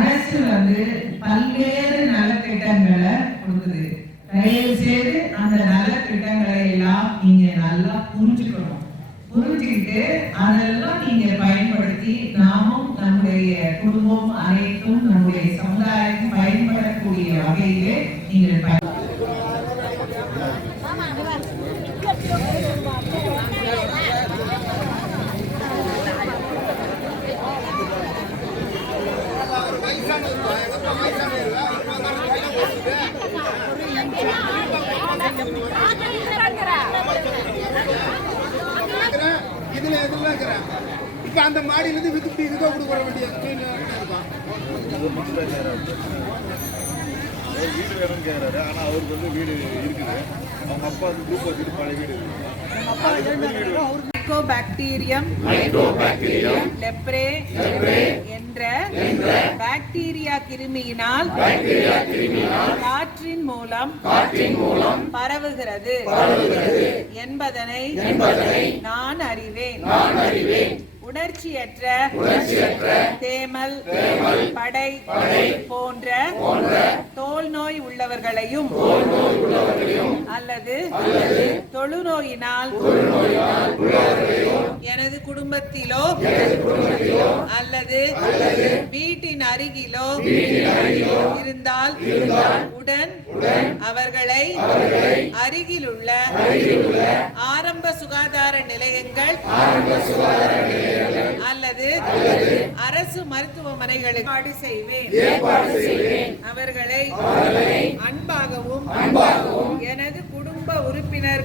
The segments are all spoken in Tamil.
அரசு வந்து பல்வேறு நலத்திட்டங்களை கொடுக்குது. தயவு செய்து அந்த நலத்திட்டங்களை எல்லாம் நீங்க நல்லா புரிஞ்சுக்கணும். புரிஞ்சுக்கிட்டு அதெல்லாம் நீங்க பயன்படுத்தி நாமும் நம்முடைய குடும்பம் அனைத்தும் நம்முடைய சமுதாயம் பயன்படக்கூடிய வகையிலே நீங்கள் இதுல இருக்கிறேன் இப்ப அந்த மாடியில இருந்து வித்துட்டு இதுக்கோ கொடுக்குற வேண்டிய? இருக்கும் வீடு வேணும்னு கேட்குறாரு ஆனால் அவருக்கு வந்து வீடு இருக்குது. அவங்க அப்பா வந்து குரூப் வச்சுட்டு பழைய வீடு இருக்குது. மைக்கோபாக்டீரியம் லெப்ரே என்ற பாக்டீரியா கிருமியினால் காற்றின் மூலம் பரவுகிறது என்பதனை நான் அறிவேன். உணர்ச்சியற்ற தேமல் படை போன்ற தோல் நோய் உள்ளவர்களையும் அல்லது தொழுநோயினால் எனது குடும்பத்திலோ அல்லது வீட்டின் அருகிலோ இருந்தால் உடன் அவர்களை அருகிலுள்ள சுகாதார நிலையங்கள் அல்லது அரசு மருத்துவமனைகளுக்கு செய்வேன். அவர்களை அன்பாகவும் எனது குடும்ப உறுப்பினர்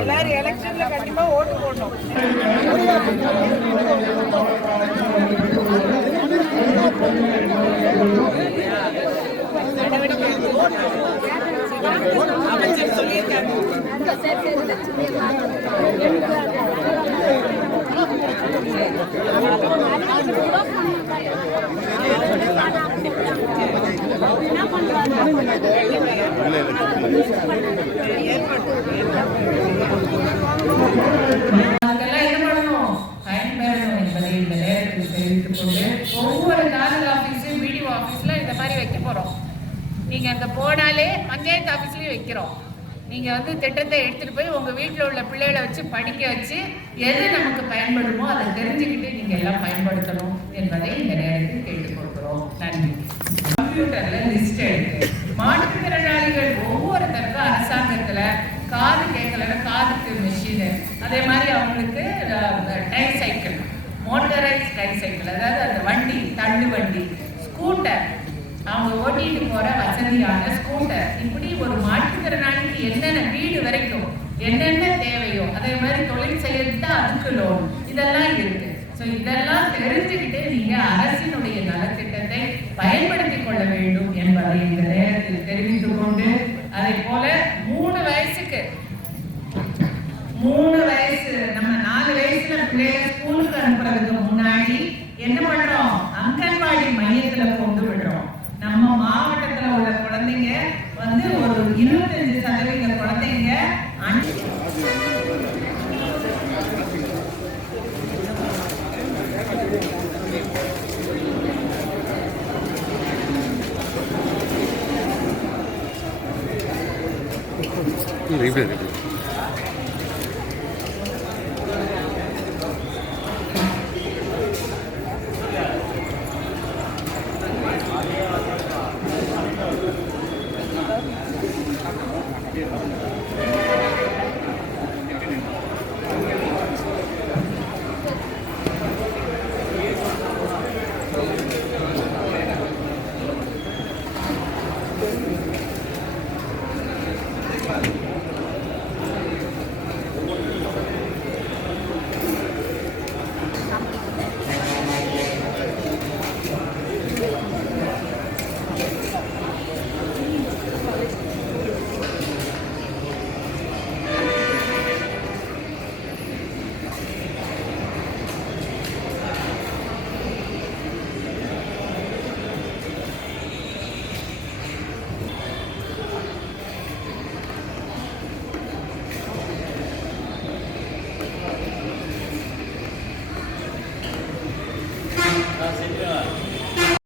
எல்லாரும் எலெக்ஷன்ல கண்டிப்பா ஓட்டு போடணும். அமைச்சர் சொல்லியிருக்காங்க அதெல்லாம் என்ன பண்ணணும் பயன்பெறணும் என்பதை இந்த நேரத்தில் தெரிவித்துக் கொண்டு ஒவ்வொரு தாலுகா ஆஃபீஸு பிடிஓ ஆஃபீஸில் இந்த மாதிரி வைக்க போகிறோம் நீங்கள் அங்கே போனாலே பஞ்சாயத்து ஆஃபீஸ்லேயும் வைக்கிறோம். நீங்கள் வந்து திட்டத்தை எடுத்துகிட்டு போய் உங்கள் வீட்டில் உள்ள பிள்ளைகளை வச்சு படிக்க வச்சு எது நமக்கு பயன்படுமோ அதை தெரிஞ்சுக்கிட்டு நீங்கள் எல்லாம் பயன்படுத்தணும் என்பதை இந்த நேரத்தில் கேட்டுக்கொள்கிறோம் நன்றி. அதே மாதிரி அவங்களுக்கு tricycle motorised tricycle அதாவது அந்த வண்டி தள்ளு வண்டி ஸ்கூட்டர். அவங்க ஓட்டிட்டு போற வசதியான ஸ்கூட்டர். இப்படி ஒரு மாற்றுத்திறனாளிக்கு என்னென்ன வீடு வரைக்கும் என்னென்ன தேவையோ அதே மாதிரி தொழில் செய்யறது அதுக்கு லோன் இதெல்லாம் இருக்கு. ஸோ இதெல்லாம் தெரிஞ்சுக்கிட்டு நீங்க அரசினுடைய நலத்திட்டத்தை பயன்படுத்திக் கொள்ள வேண்டும் என்பதை இந்த நேரத்தில் தெரிவித்து கொண்டு அதே போல மூணு வயசுக்கு மூணு வயசு நம்ம நாலு வயசுல பிள்ளைய ஸ்கூலுக்கு அனுப்புறதுக்கு முன்னாடி என்ன பண்றோம்? அங்கன்வாடி மையத்துல கொண்டு விடுறோம். நம்ம மாவட்டத்துல உள்ள குழந்தைங்க வந்து ஒரு இருபத்தஞ்சு சதவீத குழந்தைங்க அன்- ஆ